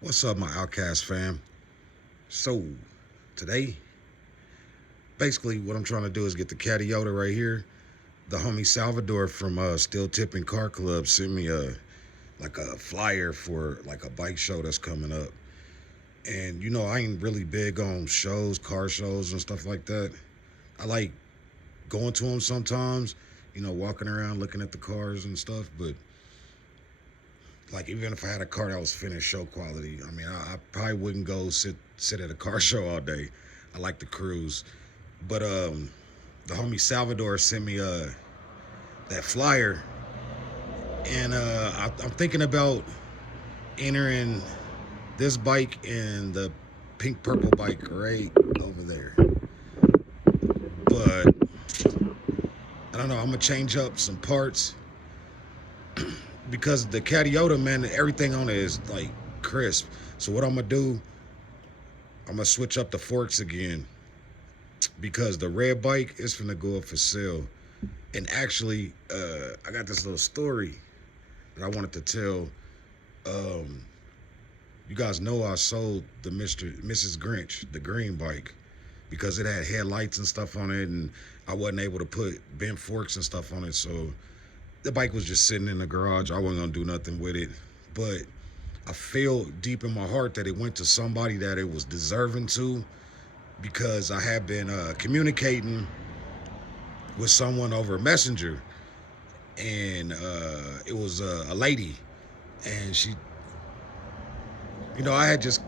What's up, my Outcast fam? So, today, basically, what I'm trying to do is get the Cadiyota right here. The homie Salvador from Steel Tipping Car Club sent me a flyer for like a bike show that's coming up. And I ain't really big on shows, car shows and stuff like that. I like going to them sometimes, walking around looking at the cars and stuff. But like even if I had a car that was finished show quality, I mean, I probably wouldn't go sit at a car show all day. I like to cruise. But the homie Salvador sent me that flyer, and I'm thinking about entering this bike and the pink purple bike right over there. But I don't know. I'm gonna change up some parts because the Cadiyota, man, everything on it is like crisp. So what I'm gonna do, I'm gonna switch up the forks again because the red bike is gonna go up for sale. And actually, I got this little story that I wanted to tell. Um, you guys know I sold the Mrs. Grinch, the green bike, because it had headlights and stuff on it, and I wasn't able to put bent forks and stuff on it. So the bike was just sitting in the garage. I wasn't gonna do nothing with it, but I feel deep in my heart that it went to somebody that it was deserving to, because I have been communicating with someone over Messenger, and it was a lady, and she, I had just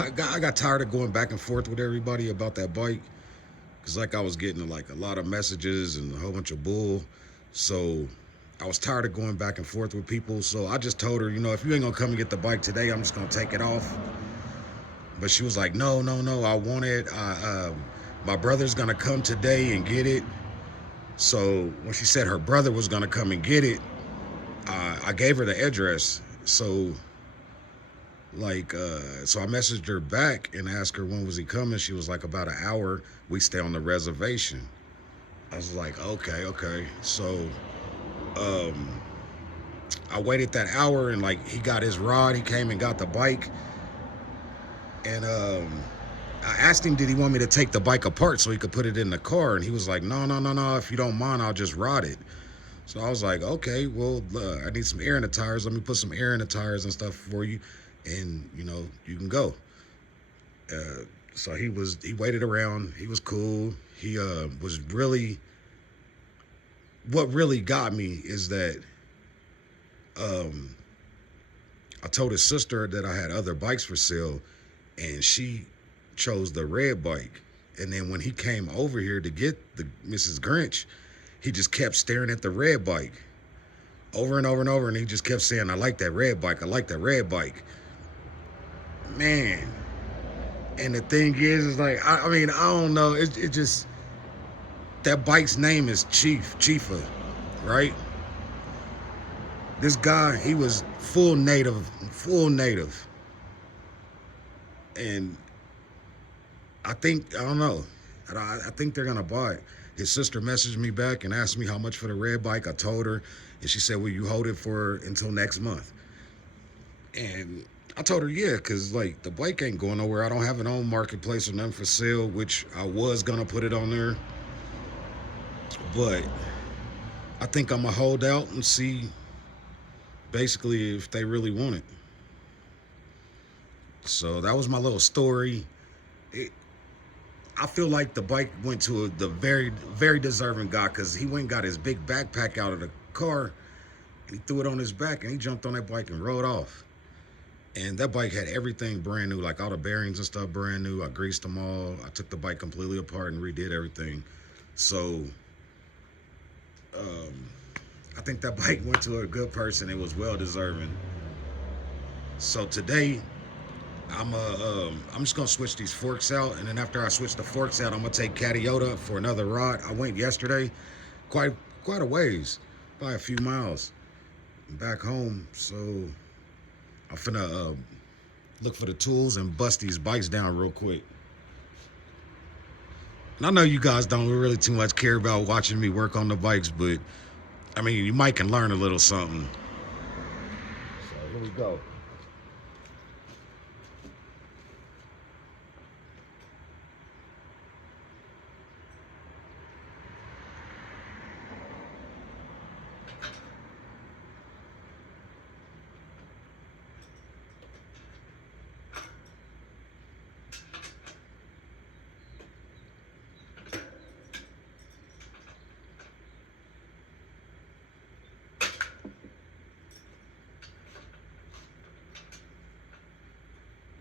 I got tired of going back and forth with everybody about that bike, because like I was getting like a lot of messages and a whole bunch of bull, so I was tired of going back and forth with people. So I just told her, if you ain't gonna come and get the bike today, I'm just gonna take it off. But she was like, no, no, no, I want it. My brother's gonna come today and get it. So when she said her brother was gonna come and get it, I gave her the address. So so I messaged her back and asked her when was he coming. She was like, about an hour. We stay on the reservation. I was like, okay, okay. So I waited that hour, and like he got his rod. He came and got the bike, and I asked him, did he want me to take the bike apart so he could put it in the car? And he was like, no, no, no, no. If you don't mind, I'll just rod it. So I was like, okay, well, I need some air in the tires. Let me put some air in the tires and stuff for you, and you can go. So he waited around. He was cool. He was really, what really got me is that I told his sister that I had other bikes for sale, and she chose the red bike. And then when he came over here to get the Mrs. Grinch, he just kept staring at the red bike over and over and over, and he just kept saying, I like that red bike, I like that red bike. Man. And the thing is like, I mean, I don't know. It just, that bike's name is Chifa, right? This guy, he was full native. And I don't know. I think they're gonna buy it. His sister messaged me back and asked me how much for the red bike. I told her, and she said, will you hold it for until next month? And I told her, yeah, because like the bike ain't going nowhere. I don't have it on Marketplace or nothing for sale, which I was gonna put it on there. But I think I'm gonna hold out and see basically if they really want it. So that was my little story. I feel like the bike went to the very, very deserving guy, because he went and got his big backpack out of the car and he threw it on his back, and he jumped on that bike and rode off. And that bike had everything brand new, like all the bearings and stuff brand new. I greased them all. I took the bike completely apart and redid everything. So I think that bike went to a good person. It was well deserving. So today, I'm just gonna switch these forks out, and then after I switch the forks out, I'm gonna take Cadiyota for another ride. I went yesterday, quite a ways, by a few miles, back home. So I'm finna look for the tools and bust these bikes down real quick. And I know you guys don't really too much care about watching me work on the bikes, but I mean, you might can learn a little something. So here we go.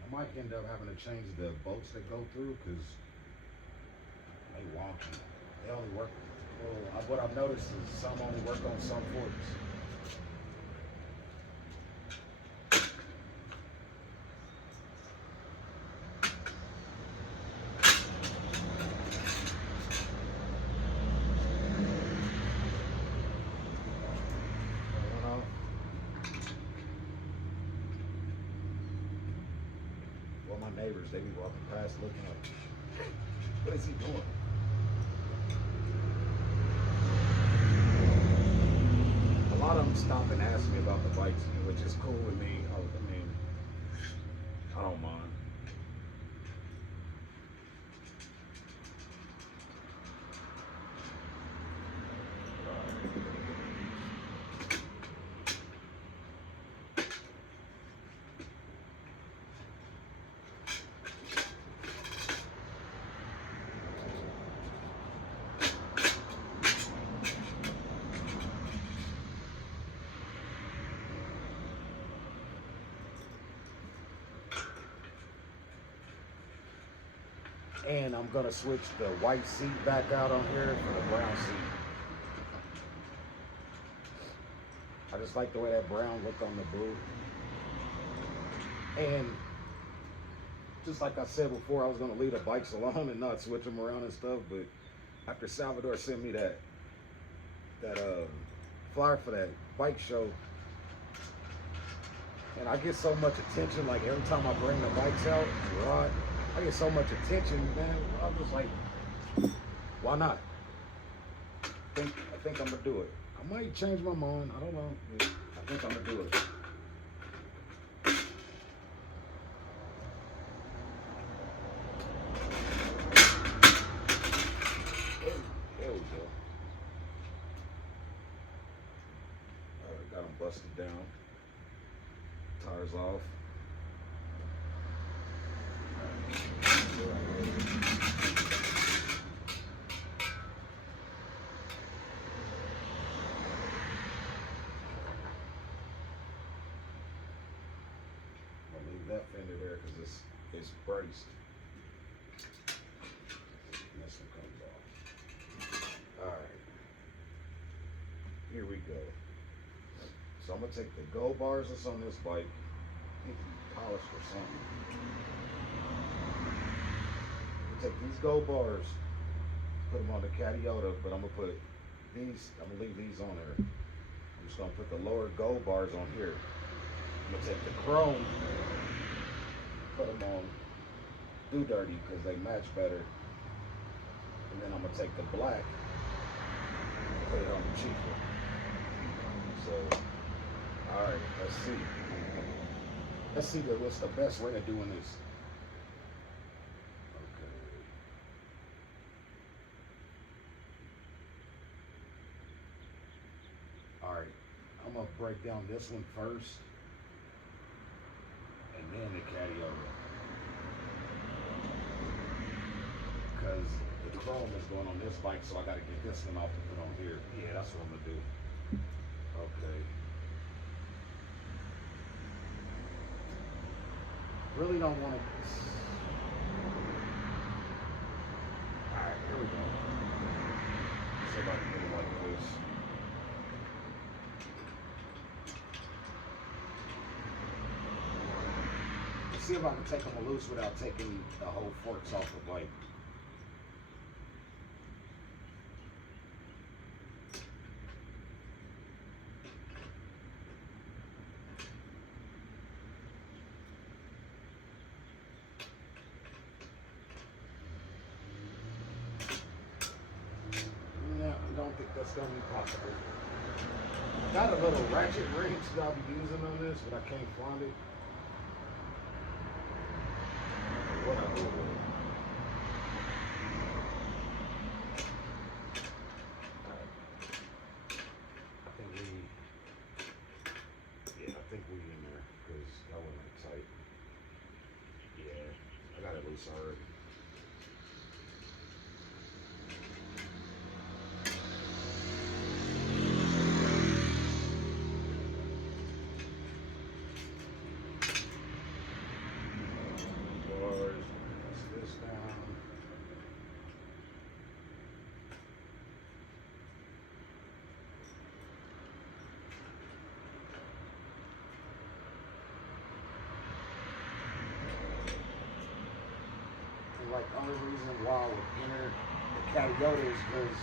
I might end up having to change the bolts that go through because they wonky. They only work. Well, what I've noticed is some only work on some forks. Well, my neighbors, they be walking past looking up. What is he doing? A lot of them stop and ask me about the bikes, which is cool with me. I mean, I don't mind. And I'm gonna switch the white seat back out on here for the brown seat. I just like the way that brown looked on the blue. And just like I said before, I was gonna leave the bikes alone and not switch them around and stuff, but after Salvador sent me that flyer for that bike show, and I get so much attention, like every time I bring the bikes out and ride, I get so much attention, man. I'm just like, why not? I think I'm gonna do it. I might change my mind. I don't know. I think I'm gonna do it. There we go. All right, got them busted down. Tires off. That fender there because it's braced. And this one comes off. Alright. Here we go. So I'm gonna take the go bars that's on this bike. Need to be polished or something. I'm gonna take these go bars, put them on the Cadiyota, but I'm gonna put these, I'm gonna leave these on there. I'm just gonna put the lower go bars on here. I'm gonna take the chrome, put them on Do Dirty because they match better. And then I'm gonna take the black, put it on the cheaper. So, all right, let's see. Let's see what's the best way of doing this. Okay. All right, I'm gonna break down this one first. And then the Cadiyota, because the chrome is going on this bike, so I got to get this one off to put on here. Yeah, that's what I'm gonna do. Okay. Really don't want to. All right, here we go. See if I can get it like this. See if I can take them loose without taking the whole forks off the bike. No, I don't think that's gonna be possible. Got a little ratchet wrench that I'll be using on this, but I can't find it. What I do with it. I think we in there because that wasn't tight. Yeah, I got it loose already. like the only reason why I would enter the Cadiyota is because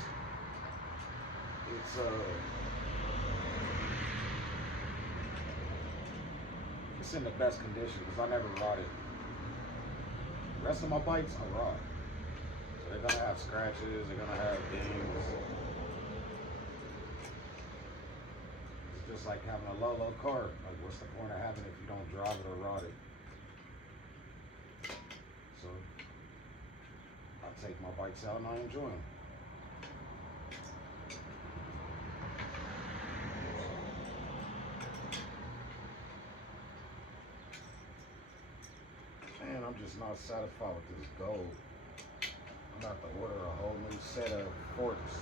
it's in the best condition because I never ride it. The rest of my bikes I ride. So they're gonna have scratches, they're gonna have dings. It's just like having a low car. Like what's the point of having it if you don't drive it or ride it? So I take my bikes out and I enjoy them. Man, I'm just not satisfied with this gold. I'm about to order a whole new set of forks.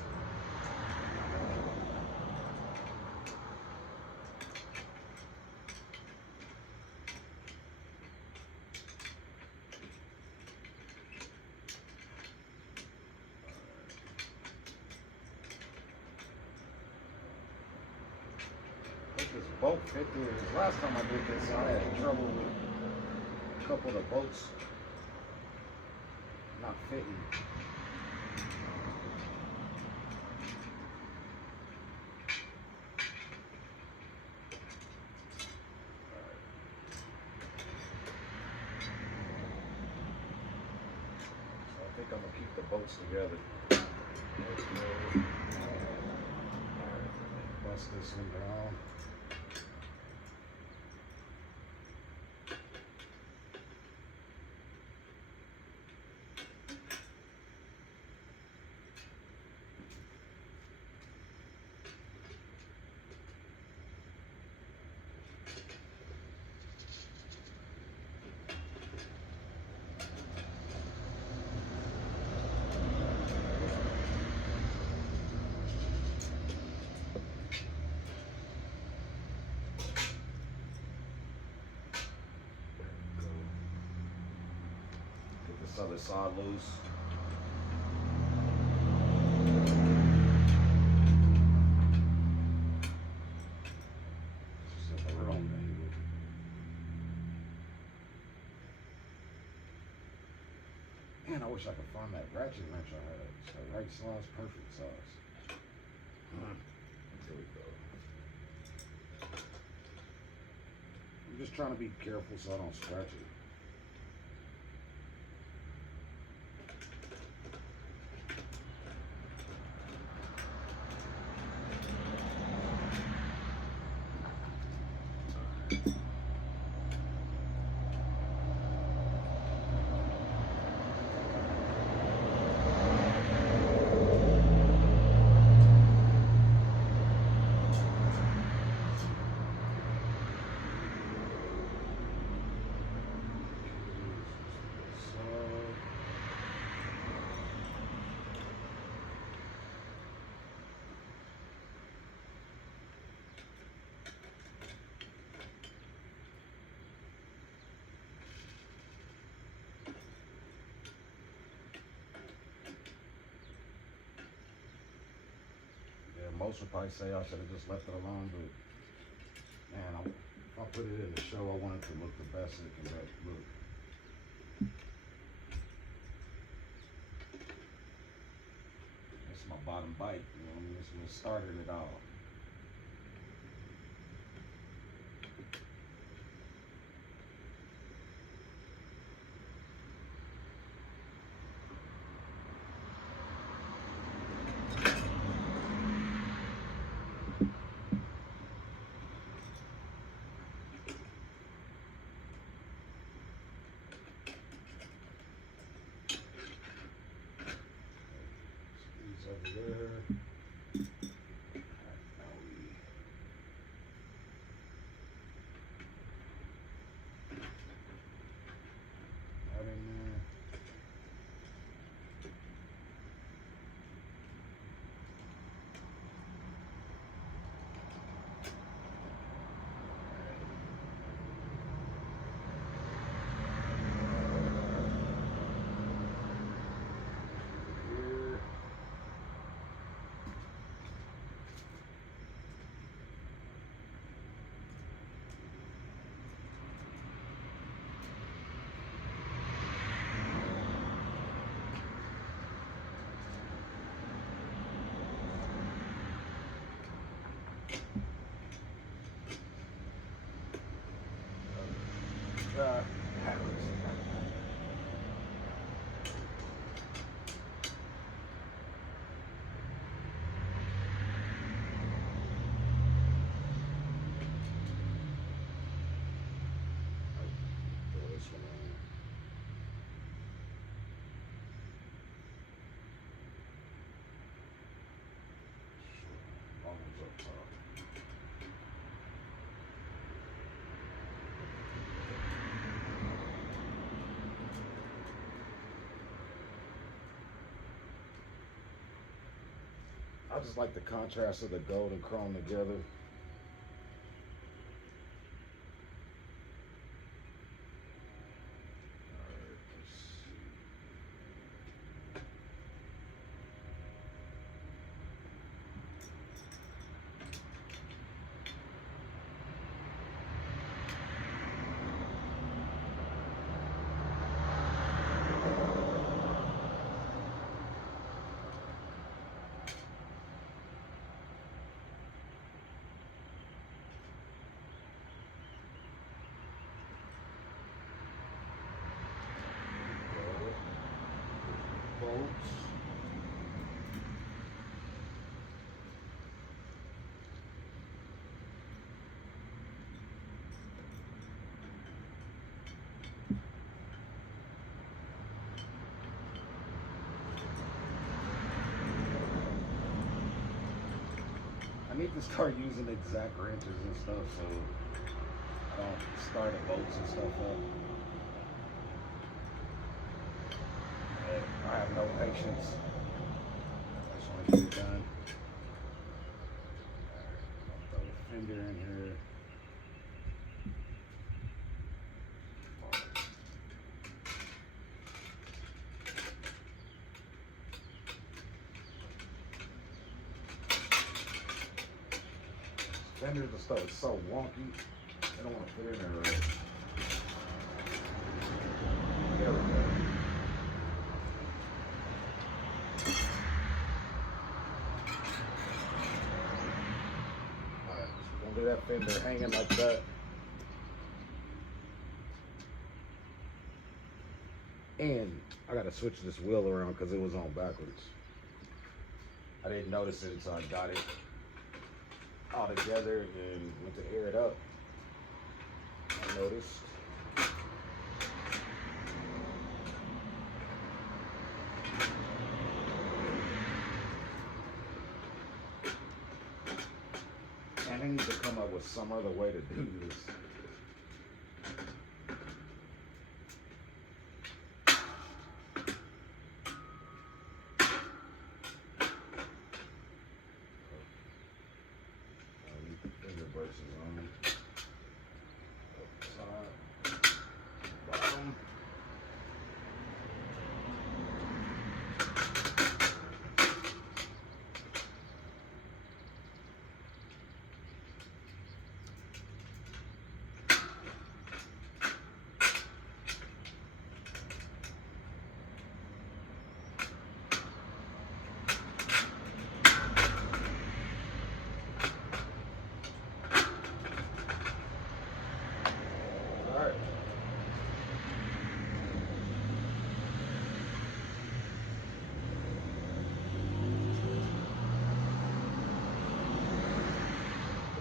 This bolt fit through. Last time I did this, I had trouble with a couple of the bolts not fitting. So I think I'm gonna keep the bolts together. Bust this one down. This other side loose. Just a wrong angle. Man, I wish I could find that ratchet wrench I had. It's the right size, perfect size. There we go. I'm just trying to be careful so I don't scratch it. Most would probably say I should have just left it alone, but man, if I put it in the show, I want it to look the best it can look. It's my bottom bike, you know what I mean? It's what started it all. Over there. Happens. Throw this one on. Almost up top. I just like the contrast of the gold and chrome together. Bolts. I need to start using exact wrenches and stuff so I don't start the bolts and stuff up. I have no patience. I just want to get it done. I'll throw the fender in here. Fenders and stuff is so wonky. I don't want to fit in there right. There we go. Alright, so we're gonna do that fender hanging like that. And I gotta switch this wheel around because it was on backwards. I didn't notice it until I got it all together and went to air it up. I noticed. And I need to come up with some other way to do this. Finger braces on. Up top, bottom.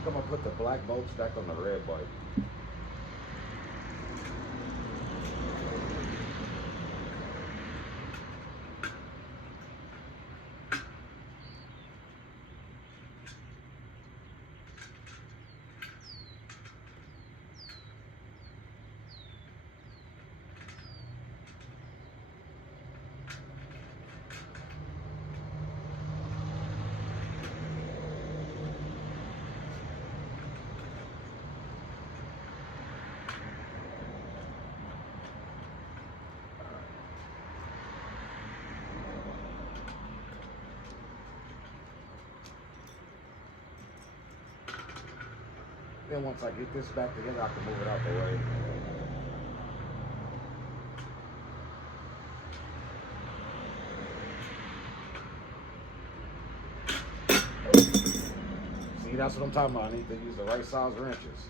I'm gonna put the black bolts back on the red bike. Then once I get this back together, I can move it out the way. See, that's what I'm talking about. I need to use the right size wrenches.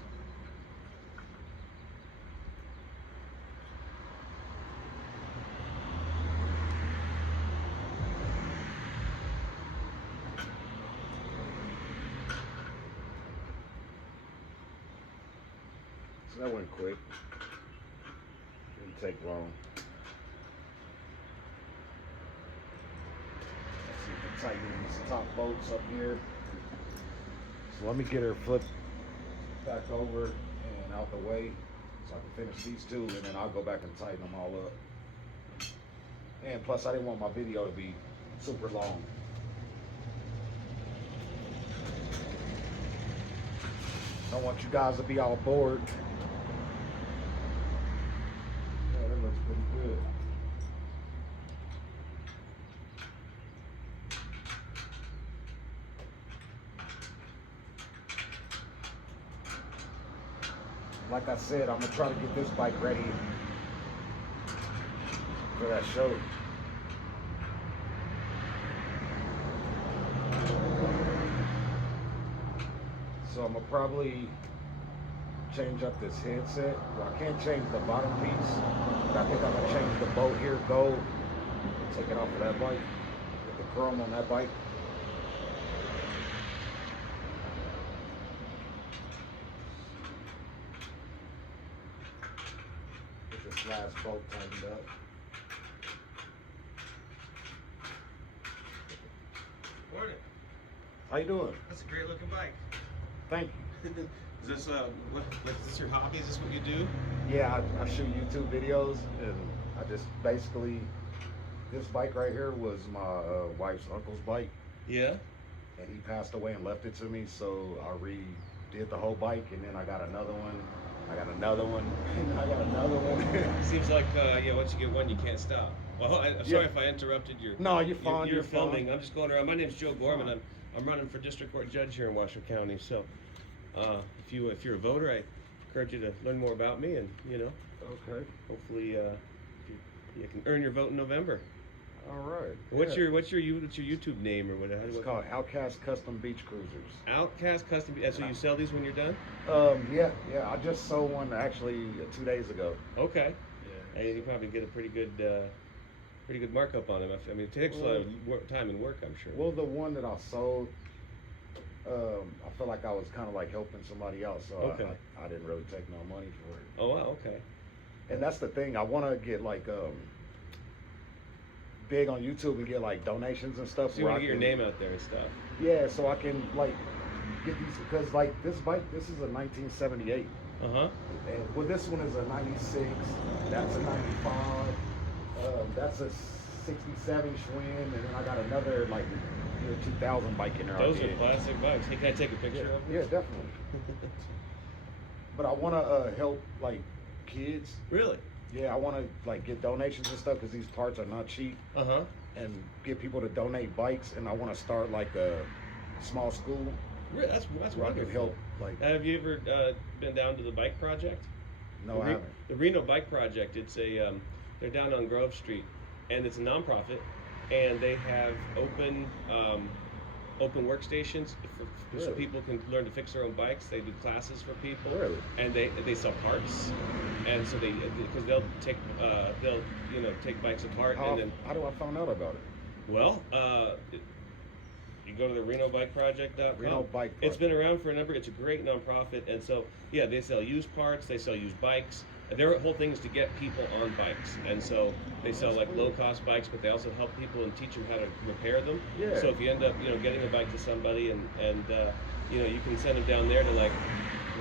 So that went quick. Didn't take long. Let's see if we can tighten these top bolts up here. So let me get her flipped back over and out the way so I can finish these two, and then I'll go back and tighten them all up. And plus I didn't want my video to be super long. Don't want you guys to be all bored. Yeah, that looks pretty good. Like I said, I'm gonna try to get this bike ready for that show. So I'm gonna probably change up this headset. Well, I can't change the bottom piece, but I think I'm gonna change the bolt here, gold, take it off of that bike, get the chrome on that bike. Get this last bolt tightened up. Morning. How you doing? That's a great looking bike. Thank you. Is this is this your hobby? Is this what you do? Yeah, I shoot YouTube videos, and I just basically, this bike right here was my wife's uncle's bike. Yeah. And he passed away and left it to me, so I redid the whole bike, and then I got another one. I got another one. And I got another one. Seems like yeah, once you get one, you can't stop. Well, I'm sorry if I interrupted your. No, you're fine. You're filming. Fine. I'm just going around. My name's Joe Gorman. I'm running for district court judge here in Washoe County. So, if you're a voter, I encourage you to learn more about me, and Okay. hopefully you can earn your vote in November. All right. What's your YouTube name or whatever? It's called Outcast Custom Beach Cruisers. Outcast Custom. So you sell these when you're done? Yeah. I just sold one actually 2 days ago. Okay. Yeah. And you probably get a pretty good markup on them. I mean, it takes a lot of time and work, I'm sure. Well, the one that I sold, I felt like I was kind of like helping somebody else, so okay. I didn't really take no money for it. Oh, wow, okay. And that's the thing. I want to get like big on YouTube and get like donations and stuff. So you want to get your name out there and stuff. Yeah, so I can like get these, because like this bike, this is a 1978. Uh-huh. And well, this one is a 96. That's a 95. That's a 67 Schwinn, and then I got another like year 2000 bike in there. Those are classic bikes. Hey, can I take a picture of them? Yeah, definitely. But I want to help like kids. Really? Yeah, I want to like get donations and stuff, because these parts are not cheap. Uh-huh. And get people to donate bikes, and I want to start like a small school. Really? That's where wonderful. I can help. Like, have you ever been down to the bike project? No, I haven't. The Reno Bike Project. It's a they're down on Grove Street, and it's a nonprofit, and they have open workstations so people can learn to fix their own bikes. They do classes for people. Really? And they sell parts, and so because they'll take take bikes apart. How and then do I find out about it? Well, you go to the RenoBikeProject.com. Reno Bike Project. It's been around for a number. It's a great nonprofit, and so yeah, they sell used parts. They sell used bikes. Their whole thing is to get people on bikes, and so they sell like low-cost bikes, but they also help people and teach them how to repair them. Yeah. So if you end up getting a bike to somebody, and you can send them down there to like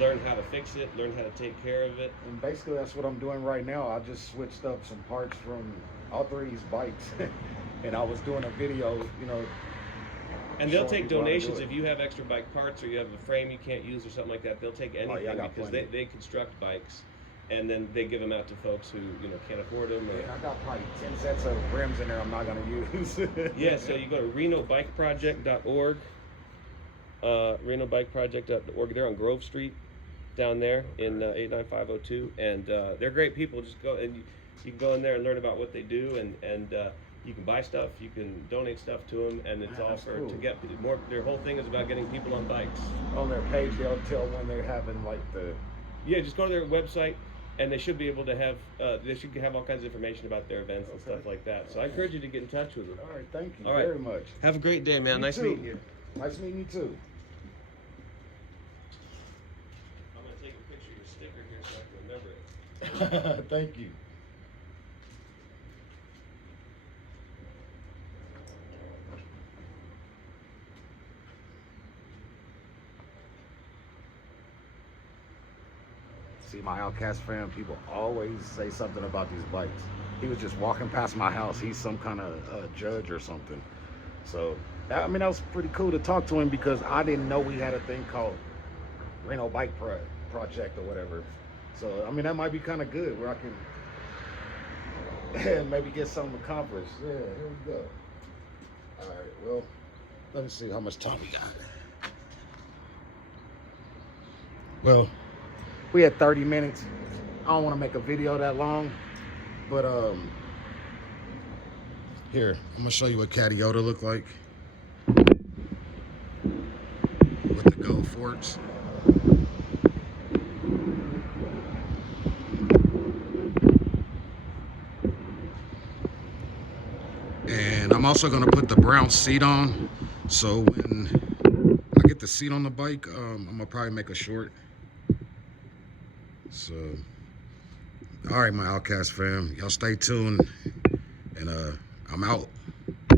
learn how to fix it, learn how to take care of it. And basically that's what I'm doing right now. I just switched up some parts from all three of these bikes, and I was doing a video, And they'll take donations if you have extra bike parts, or you have a frame you can't use or something like that. They'll take anything because they construct bikes, and then they give them out to folks who can't afford them. Or... Yeah, I got probably 10 sets of rims in there I'm not gonna use. Yeah, so you go to RenoBikeProject.org. RenoBikeProject.org. They're on Grove Street, down there in 89502, and they're great people. Just go and you can go in there and learn about what they do, and you can buy stuff, you can donate stuff to them, and it's all for to get more. Their whole thing is about getting people on bikes. On their page, they'll tell when they're having like the. Yeah, just go to their website, and they should be able to have. They should have all kinds of information about their events and stuff like that. So I encourage you to get in touch with them. All right, thank you all right. very much. Have a great day, man. Nice meeting you. Nice meeting you too. I'm gonna take a picture of your sticker here, so Thank you. See, my Outcast fam, people always say something about these bikes. He was just walking past my house. He's some kind of judge or something. So, I mean, that was pretty cool to talk to him because I didn't know we had a thing called Reno Bike Project or whatever. So, I mean, that might be kind of good where I can maybe get something accomplished. Yeah, here we go. All right, well, let me see how much time we got. Well, we had 30 minutes. I don't want to make a video that long, but here, I'm gonna show you what Cadiyota look like with the gold forks. And I'm also gonna put the brown seat on, so when I get the seat on the bike, I'm gonna probably make a short. So, all right, my Outcast fam, y'all stay tuned, and I'm out.